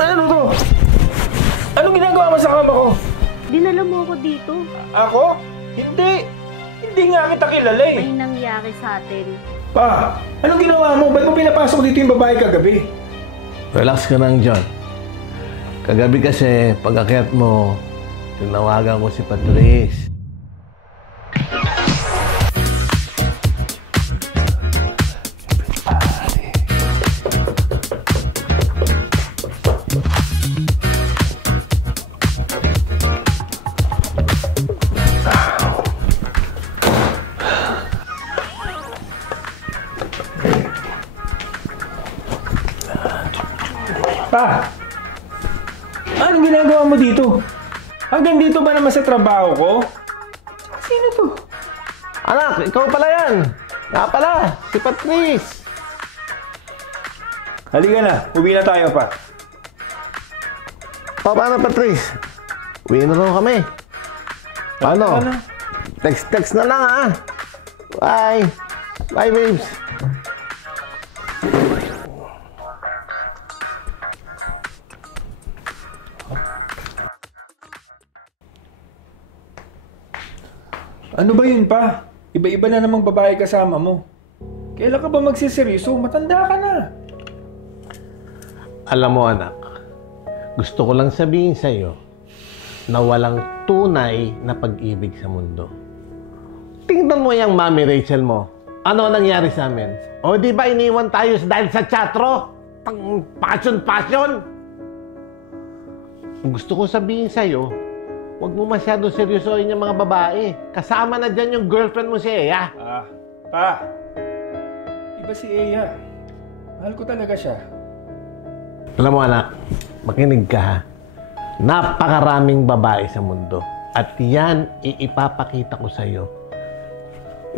Ano to? Anong ginagawa mo sa kama ko? Dinala mo ako dito. Ako? Hindi. Hindi nga kita kilala eh. May nangyari sa atin. Pa, anong ginawa mo? Ba't mo pinapasok dito yung babae kagabi? Relax ka lang, John. Kagabi kasi, pag-akyat mo, tinawagan ko si Patrice. Pa, anong ginagawa mo dito? Hanggang dito ba naman sa trabaho ko? Sino to? Anak, ikaw pala yan. Nga pala, si Patrice. Halika na, uwi na tayo pa. Paano, Patrice? Uwi na raw kami. Paano? Text na lang, ha? Bye. Bye, babes. Ano ba yun pa? Iba-iba na namang babae kasama mo. Kailan ka ba magsiseryoso? Matanda ka na. Alam mo, anak, gusto ko lang sabihin sa'yo na walang tunay na pag-ibig sa mundo. Tingnan mo yung Mami Rachel mo. Ano nangyari sa amin? O di ba iniwan tayo dahil sa chatro? Passion! Gusto ko sabihin sa'yo, huwag mo masyado seryosohin yung mga babae. Kasama na dyan yung girlfriend mo si Eya. Pa. Iba si Eya. Mahal ko talaga siya. Alam mo, anak, makinig ka, ha? Napakaraming babae sa mundo. At yan, iipapakita ko sa'yo.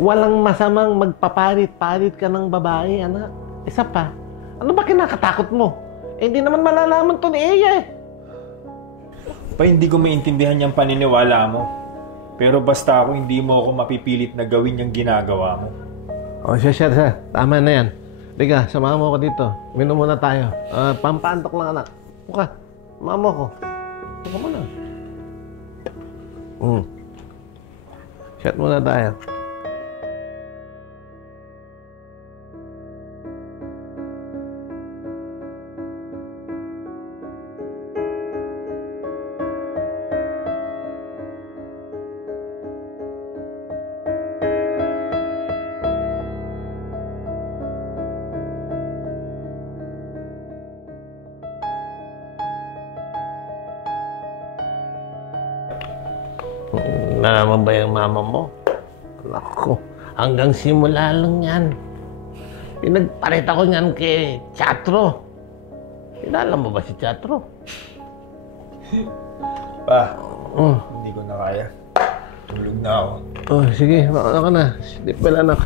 Walang masamang magpapalit-palit ka ng babae, anak. Isa pa, ano ba kinakatakot mo? Eh, hindi naman malalaman to ni Eya, eh. Pa, hindi ko maintindihan yung paniniwala mo. Pero basta ako, hindi mo ako mapipilit na gawin yung ginagawa mo. O, siya. Tama na yan. Liga, samahan mo ako dito. Minom muna tayo. Pampaantok lang, anak. Buka, samahan mo ako. Buka mo na. Shot muna tayo. Naman ba yung mama mo? Anak ko, hanggang simula lang yan. Pinagpalit ako niyan kay Chatro. Kilala mo ba si Chatro? Pa, hindi ko na kaya. Tulog na ako. Oh, sige, mauna ka na. Sleep well, anak.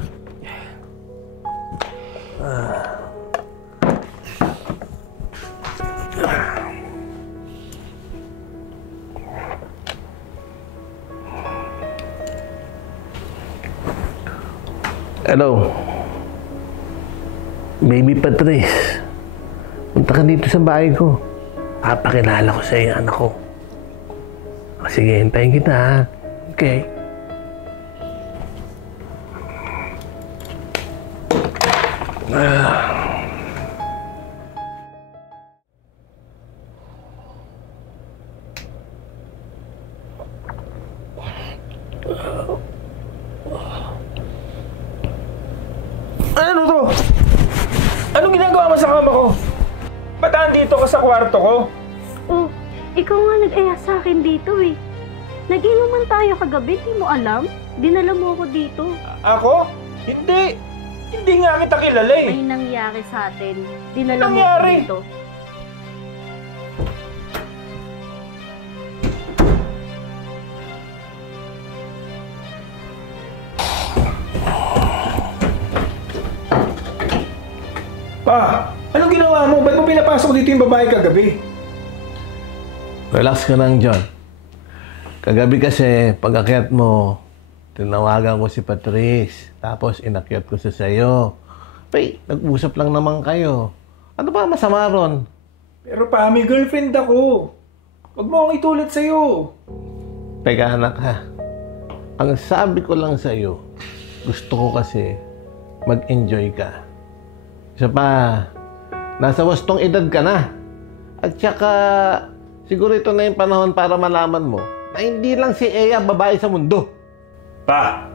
Hello. Baby Patrice. Punta ka dito sa bahay ko. Papakilala ko sa iyo, anak ko. Sige, hintayin kita, ha? Okay. Ano to? Anong ginagawa mo sa kama ko? Ba't andito ka sa kwarto ko? Oh, ikaw nga nag-aya sa akin dito eh. Nag-inuman tayo kagabi, di mo alam? Dinala mo ako dito. Ako? Hindi. Hindi nga kita kilala eh. May nangyari sa atin. Dinala mo ako Nangyari? dito. Pa, anong ginawa mo? Ba't mo pinapasok dito yung babae kagabi? Relax ka lang, John. Kagabi kasi, pag-akyat mo, tinawagan ko si Patrice. Tapos, inakyat ko siya sa'yo. Nag-usap lang naman kayo. Ano ba masama ron? Pero pa, may girlfriend ako. Huwag mo akong itulad sa'yo. Teka anak ha. Ang sabi ko lang sa'yo, gusto ko kasi mag-enjoy ka. Isa pa, nasa wastong edad ka na. At saka, siguro ito na yung panahon para malaman mo na hindi lang si Eya babae sa mundo. Pa,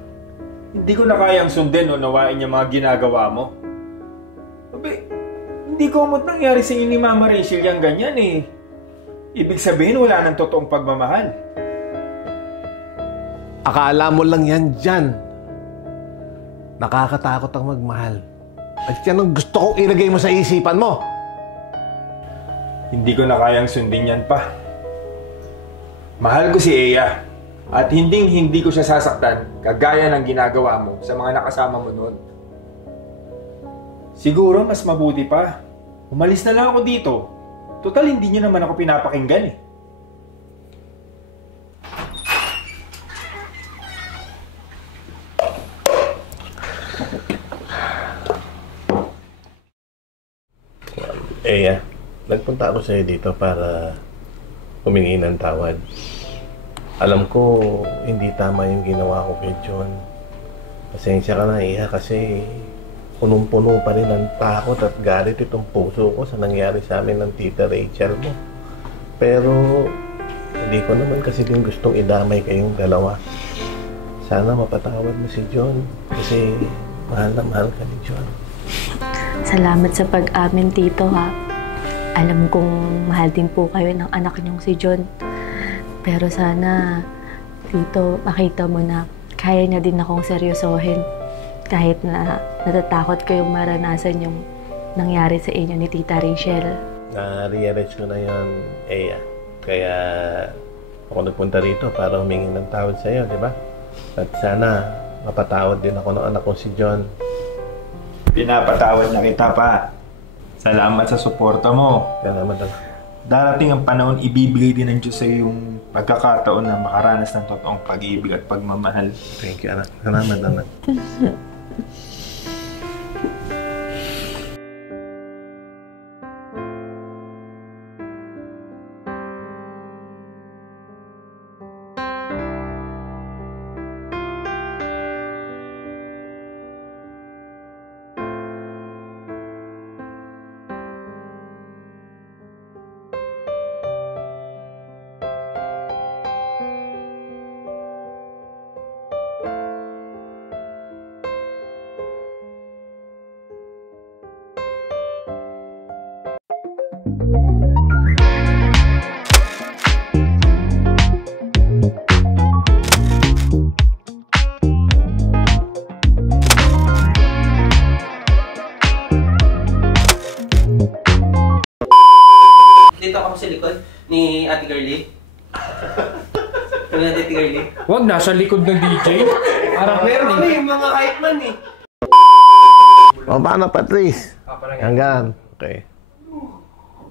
hindi ko na kayang sundin o nawain yung mga ginagawa mo. Sabi, hindi ko mo't nangyari sa inyo ni Mama Rachel yung ganyan eh. Ibig sabihin, wala nang totoong pagmamahal. Akala mo lang yan dyan. Nakakatakot ang magmahal. At yan ang gusto kong ilagay mo sa isipan mo. Hindi ko na kayang sundin yan pa. Mahal ko si Eya. At hindi ko siya sasaktan kagaya ng ginagawa mo sa mga nakasama mo noon. Siguro mas mabuti pa. Umalis na lang ako dito. Total, hindi niyo naman ako pinapakinggan eh. Eya, nagpunta ako sa'yo dito para humingi ng tawad. Alam ko, hindi tama yung ginawa ko kay John. Pasensya ka na, Eya, kasi punong-puno pa rin ang takot at galit itong puso ko sa nangyari sa amin ng Tita Rachel mo. Pero, hindi ko naman kasi din gustong idamay kayong dalawa. Sana mapatawad mo si John kasi mahal na mahal ka ni John. Salamat sa pag-amin, Tito, ha. Alam kong mahal din po kayo ng anak niyong si John. Pero sana, Tito, makita mo na kaya niya din akong seryosohin. Kahit na natatakot kayong maranasan yung nangyari sa inyo ni Tita Rachel. Na-realize ko na yun, Eya. Kaya ako nagpunta rito para humingi ng tawad sa'yo, di ba? At sana mapatawad din ako ng anak ko si John. Pinapatawad na kita pa. Salamat sa suporta mo. Salamat lang. Darating ang panahon, ibibigay din ng Diyos sa yung pagkakataon na makaranas ng totoong pag-ibig at pagmamahal. Thank you, anak. Salamat, anak. Dito ako sa likod ni Ate Girlie. Ano Ate Girlie? Wag, nasa likod ng DJ. Parang Meron kami yung mga hype man eh. O, paano, Patrice? Hanggang. Okay.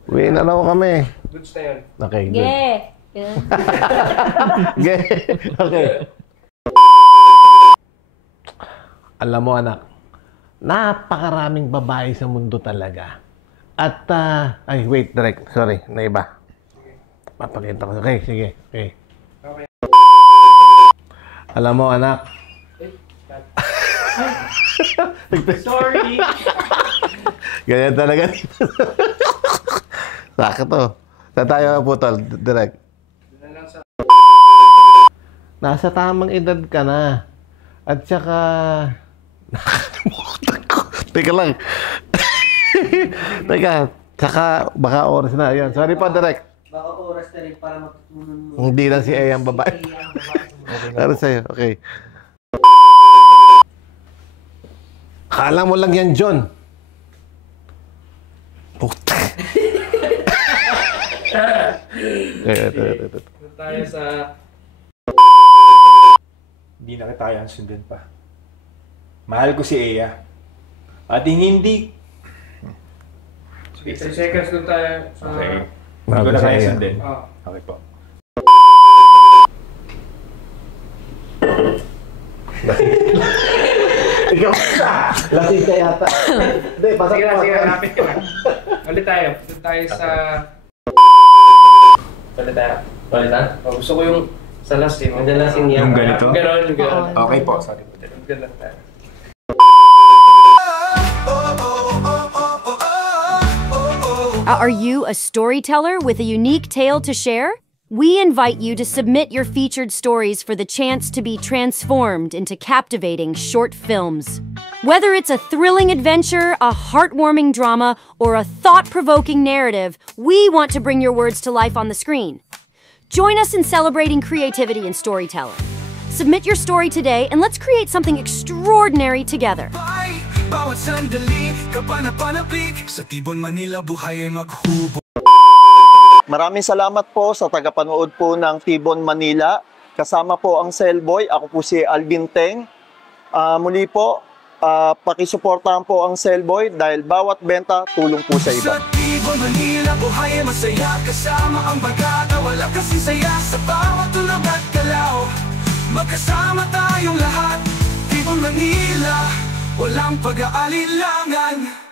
Uwi na raw kami. Goods na yun. Okay, good. Yeah. Okay. Okay. Alam mo, anak, napakaraming babae sa mundo talaga. At, ay, wait, direct. Sorry, naiba. Papakita ko. Okay, sige. Okay. Alam mo, anak. Sorry. Ganyan talaga dito. Sakit to. Saan tayo putol? Direct. Nasa tamang edad ka na. At saka... Nakalimutan ko. Teka lang. Teka. Saka baka oras na. Ayan. Sorry pa, direct. Baka oras na rin para matutunan mo. Hindi lang si Eya ang babae. Para sa'yo. Okay. Akala mo lang yan, John. Puta. Tayo sa... Hindi na kita sundin pa. Mahal ko si Eya. At hindi... 3 seconds doon tayo sa... Okay. Hindi ko na kaya sundin. Oh. Okay po. Ikaw ka! Lasing ka yata. Hindi, pasok Sige mo. na, sige na. Lapit ka na. Ulit tayo. Doon tayo sa... Wala tayo. Wala na? Gusto ko yung sa last eh. Ang dalasing niya. Yung ganito? Ganon. Oo. Okay po, sorry po. Ganon tayo. Are you a storyteller with a unique tale to share? We invite you to submit your featured stories for the chance to be transformed into captivating short films. Whether it's a thrilling adventure, a heartwarming drama, or a thought-provoking narrative, we want to bring your words to life on the screen. Join us in celebrating creativity and storytelling. Submit your story today and let's create something extraordinary together. Bawat sandali, kapanapanabik sa Tibon, Manila, buhay ay maghubog. Maraming salamat po sa tagapanood po ng Tibon, Manila. Kasama po ang Cellboy. Ako po si Alvin Teng. Muli po, pakisuportahan po ang Cellboy dahil bawat benta tulong po sa iba. Sa Tibon, Manila, buhay ay masaya. Kasama ang bagata, wala kasi saya. Sa bawat tulog at galaw, magkasama tayong lahat. Tibon, Manila, walang pag-aalilangan.